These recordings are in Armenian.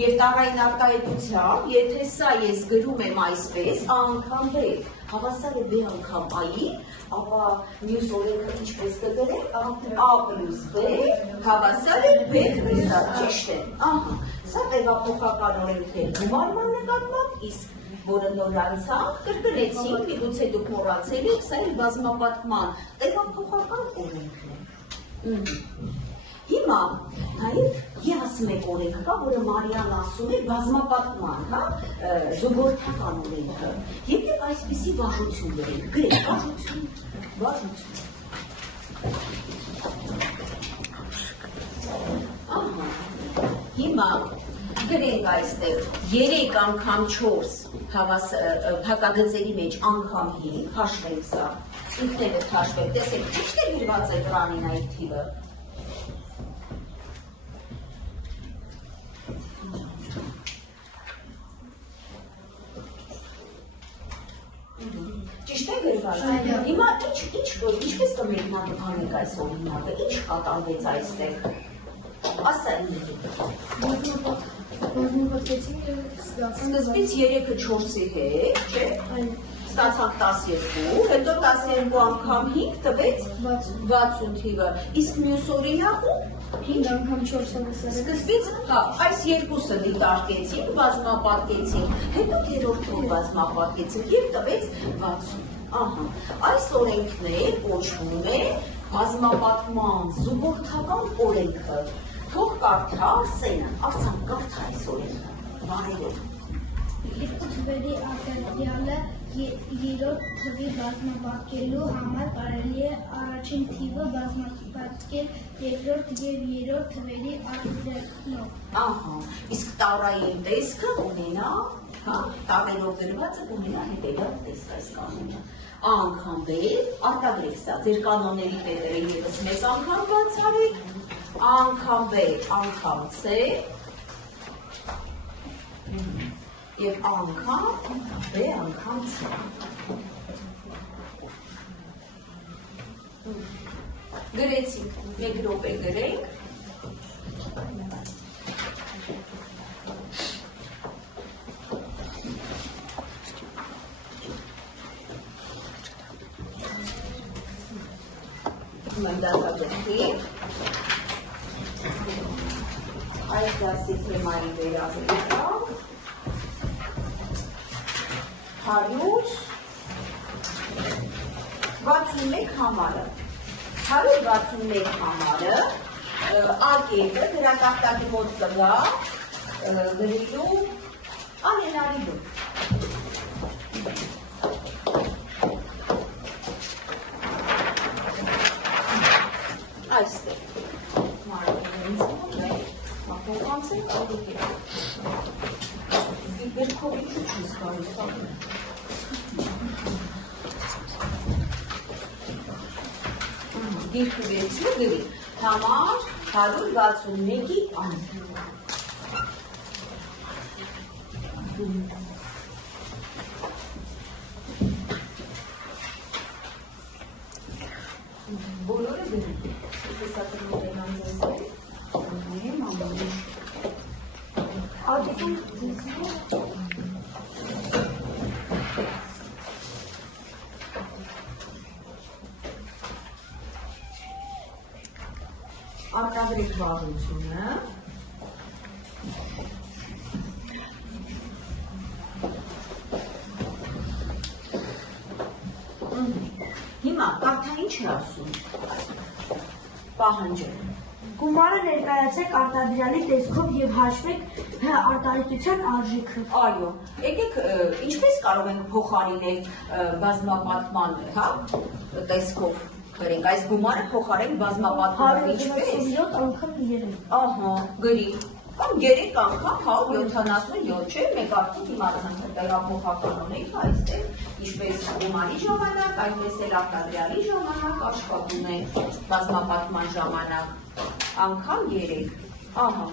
Եվ տարային արտահայտությամբ, եթե սա ես գրում եմ այսպես, անգամ B, հավասար է B անգամ A-ի, ապա մյուս օրենքը ինչպես կգրենք, A plus B հավասար է B plus A, ճիշտ է, ահա, սա տեղափոխական օրենքներ գումարման նկատմամբ, իսկ որը նոր անցանք, կրկնեցինք, միգուցե դուք մոռացել եք, սա էլ բազմապատկման տեղափոխական օրենքն է։ Հիմա նաև ևս մեկ օրենք կա, որը Մարիան ասում է բազմապատկման, հա, ժողովրդական օրենքը։ Եկեք այսպիսի վարժություն գրենք, գրենք վարժություն։ Ահա, հիմա գրենք այստեղ 3 անգամ 4 հակագծերի մեջ անգամ 5, հաշվենք սա, ինքները հաշվենք, տեսեք, ճիշտ է գրված է վրանին այդ թիվը։ Ճիշտ է գրված։ Հիմա ինչպես կմեկնաբանենք այս օրինակը, ինչ կատարվեց այստեղ։ Ասա ինձ։ Սկզբից 3-ը 4-ի հետ, չէ՞։ Ստացանք 12, հետո 12 անգամ 5 տվեց 60 թիվը։ Իսկ մյուս օրինակում 5 անգամ 4-ը սկզբից, հա, այս երկուսը դիտարկեցինք, բազմապատկեցինք, հետո երրորդը բազմապատկեցինք եւ տվեց 60։ Ահա, այս օրենքն է կոչվում է բազմապատկման զուգորդական օրենքը։ Թող կարդա Արսենը, Արսան կարդա այս օրենքը, բարերով։ Երկու թվերի արտադրյալը երրորդ թվի բազմապատկելու համար կարելի է առաջին թիվը բազմապատկել երկրորդ և երրորդ թվերի արտադրյալով։ Ահա, իսկ տարային տեսքը ունենա, հա, տարերով գրվածը ունենա հետևյալ տեսք այս կանոնը։ A անգամ B, արտադրեք սա, ձեր կանոնների պետերը ևս մեկ անգամ բացառեք, A անգամ B անգամ C, և A անգամ B անգամ C։ Գրեցինք, մեկ րոպե գրենք։ Մնդացագործի այս դասի թեմայի վերաբերյալ 161 համարը 161 համարը ակետը գրակարտակի մոտ կգա գրելու անենարի դու այստեղ մարմինից մոտ է մապոկանցել ալիք է գրքով ինչու չես կարող գիրքը վերցնի գրի համար 161-ի անձ բոլորը գրի տեսակրներ են անձեսել եմ ամենիշ ադիքում ձեսնով արտադրեք վարությունը հիմա կարդա ինչ է ասում պահանջը Գումարը ներկայացեք արտադրյալի տեսքով և հաշվեք արտահայտության արժեքը։ Այո, եկեք ինչպես կարող ենք փոխարինել բազմապատկման, հա, տեսքով գրենք, այս գումարը փոխարենք բազմապատկման ինչպես 167 անգամ 3։ Ահա, գրի, կամ 3 անգամ 177, չէ՞, մեկ արդեն իմացանք տեղափոխական ունենք այստեղ, ինչպես գումարի ժամանակ, այնպես էլ արտադրյալի ժամանակ աշխատում է բազմապատկման ժամանակ անգամ 3։ Ահա,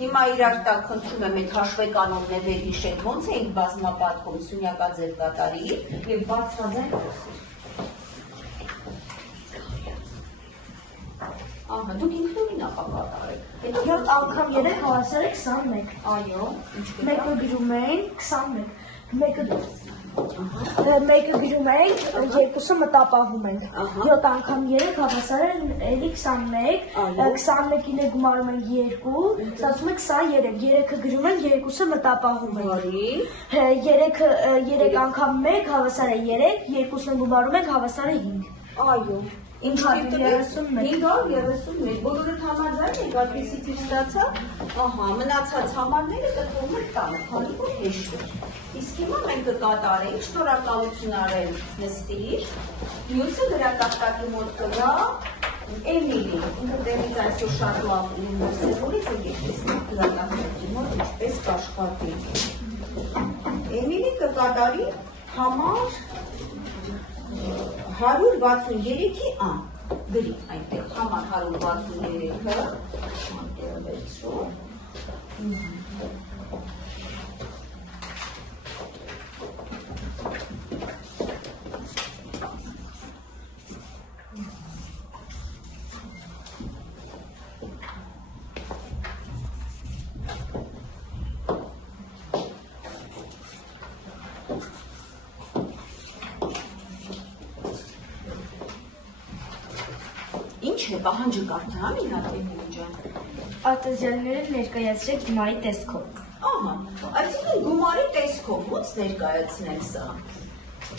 հիմա իրար տակ խնդրում եմ այդ հաշվեկանոններ վերհիշեք, ոնց էինք բազմապատկում սյունյակաձև կատարի և բարձրաձայն խոսիր։ Ահա, դուք ինքնուրույն ապակատարեք։ 7 անգամ 3 հավասար է 21։ Այո, ինչ Մեկը գրում էին 21։ Մեկը գրում ենք, երկուսը մտապահում ենք։ 7 անգամ 3 հավասար է էլի 21, 21-ին գումարում ենք 2, ստացվում է 23, 3-ը գրում ենք, երկուսը մտապահում ենք։ 3 անգամ 1 հավասար է 3, երկուսն գումարում ենք, հավասար է 5։ Այո, ինչ 531, բոլորը համաձայն եք, այդպեսի թիվ ստացա, ահա, մնացած համարները կտրում եք տանը, քանի որ հեշտ է։ Իսկ հիմա մենք կկատարենք, շնորհակալություն արել նստիր, մյուսը գրատախտակի մոտ կգա Էմիլի, ինքը տեղից այսօր շատ լավ ուսերորից է եկեսնի գրատախտակի մոտ ինչպես կաշխատի։ Էմիլի կկատարի համար 163-ի ան, գրի այնտեղ, համար 163-ը, այնտեղ վերցրու, Ինչ է պահանջը կարդա, Մինատենին ջան։ Արտադրյալները ներկայացրեք գումարի տեսքով։ Ահա, այսինքն գումարի տեսքով ո՞նց ներկայացնենք սա։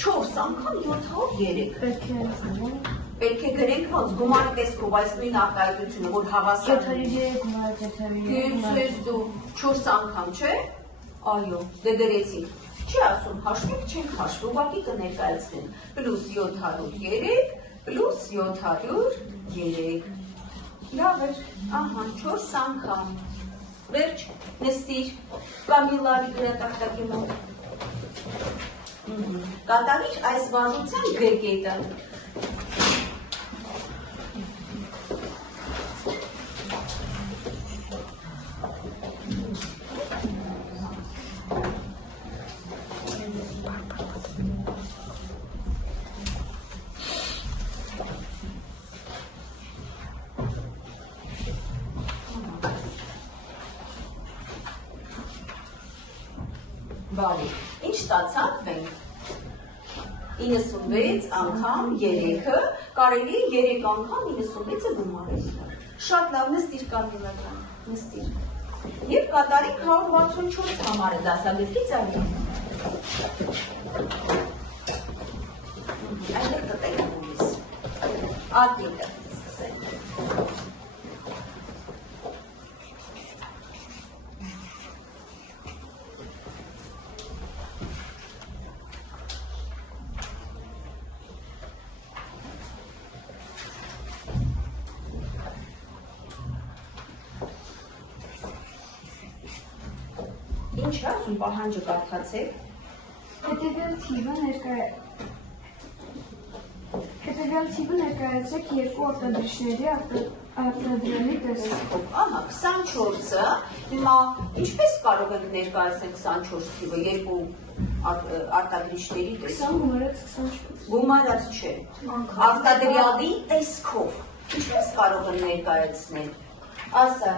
4 անգամ 703։ Պետք է գրենք ոնց գումարի տեսքով այս նույն արտահայտությունը, որ հավասար է 703 գումարը 703։ Ես դու 4 անգամ, չէ։ Այո, դե գրեցինք։ Չի ասում հաշվեք, չենք հաշվում, ուղղակի կներկայացնենք +703 +703։ Լավ էր, ահա, 4 անգամ։ Վերջ, նստիր, Կամիլարի գրատախտակի մոտ։ Կատարիր այս վարժության G կետը։ Բավի, ինչ ստացանք մենք, 96 անգամ 3-ը, կարելի է 3 անգամ 96-ը գումարել, շատ լավ, նստիր Կամիլա ջան, նստիր, և կատարենք 164 համարը դասագրքից այլի, այնտեղ կտենք ուլիս, ատինը, սկսենք, Ինչ է ասում պահանջը կարդացեք։ Հետևյալ թիվը ներկայացրեք երկու արտադրիչների արտադրյալի տեսքով։ Ահա, 24-ը, հիմա ինչպես կարող ենք ներկայացնել 24 թիվը երկու արտադրիչների տեսքով։ 20 Գումարած չէ։ Արտադրյալի տեսքով։ Ինչպես կարող են ներկայացնել։ Ասա,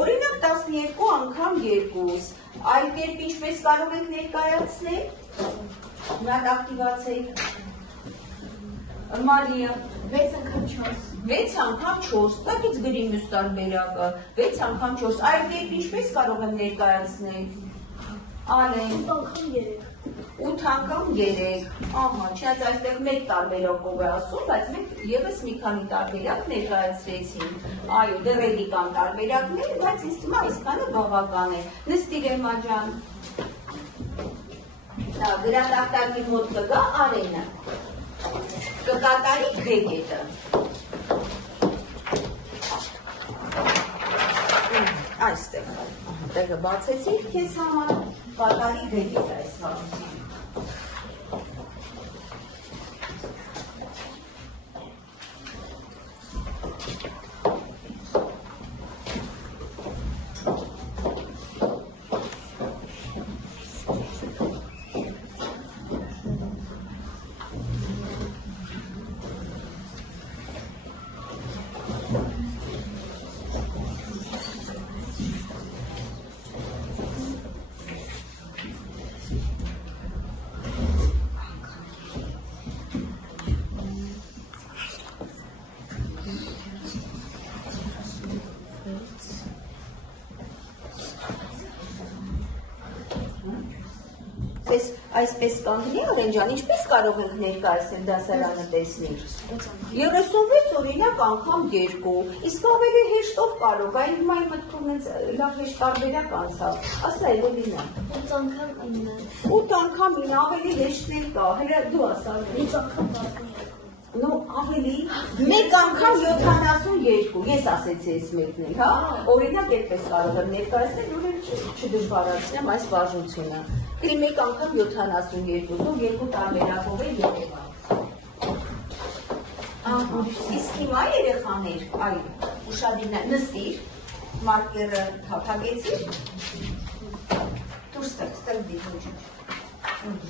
օրինակ 12 անգամ 2, այլ կերպ ինչպես կարող ենք ներկայացնել, նատ ակտիվացեք, Մարիա, 6 անգամ 4, 6 անգամ 4, տակից գրի մյուս տարբերակը, 6 անգամ 4, այլ կերպ ինչպես կարող եմ ներկայացնել, Ալեն, 8 անգամ 3, 8 անգամ 3, ահա, չնայած այստեղ մեկ տարբերակով է ասում, բայց մենք ևս մի քանի տարբերակ ներկայացրեցինք, այո, դեռ էլի կան տարբերակներ, բայց ինձ թվում է այսքանը բավական է, նստիր Էմմա ջան, գրատախտակի մոտ կգա Արենը, կկատարի G կետը, այստեղ, տեղը բացեցինք քեզ համար, կատարի G կետը այս հարուսին, այսպես կանգնի Արենջան, ինչպես կարող ենք ներկայացնել դասարանը տեսնի։ 36 օրինակ անգամ 2, իսկ ավելի հեշտով կարող, այն հիմա իմ մտքում ինձ լավ հեշտ տարբերակ անցավ, ասա Էվելինա։ 8 անգամ 9, 8 անգամ 9 ավելի հեշտներ կա, հերա դու ասա։ 5 անգամ 12, Ну, ավելի, մեկ անգամ 72, ես ասեցի այս մեկն էլ, հա, օրինակ այդպես կարող եմ ներկայացնել, ուրեմն չդժվարացնեմ այս վարժությունը։ Գրի մեկ անգամ 72, դու երկու տարբերակով է երևա։ Ահա, իսկ հիմա երեխաներ, այ, ուշադիր նստիր, մարկերը թափագեցիր, դուրս ստեղ դիհոջի։